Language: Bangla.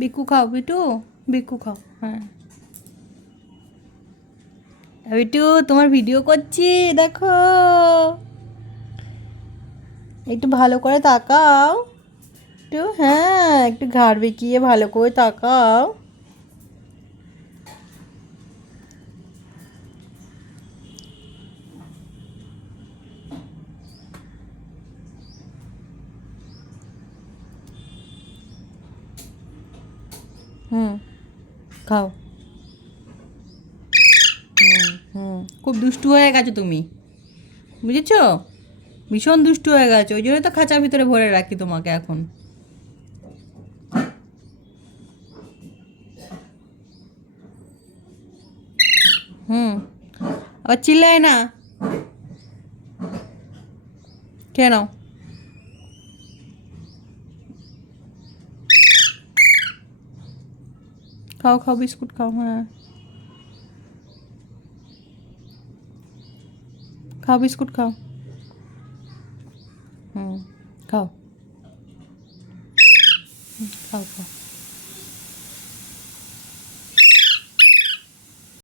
বিকু খাও বিটু, বিকু খাও। হ্যাঁ বিটু তোমার ভিডিও করছি দেখো, একটু ভালো করে তাকাও, একটু হ্যাঁ একটু ঘাড় বেঁকিয়ে ভালো করে তাকাও। হুম খাও। হুম হুম খুব দুষ্টু হয়ে গেছো তুমি, বুঝেছো? ভীষণ দুষ্টু হয়ে গেছো, ওই জন্য তো খাঁচার ভিতরে ভরে রাখি তোমাকে এখন। হুম আবার চিল্লায় না কেন? খাও খাও বিস্কুট খাও, হ্যাঁ খাও বিস্কুট খাও। হুম খাও, খাও খাও।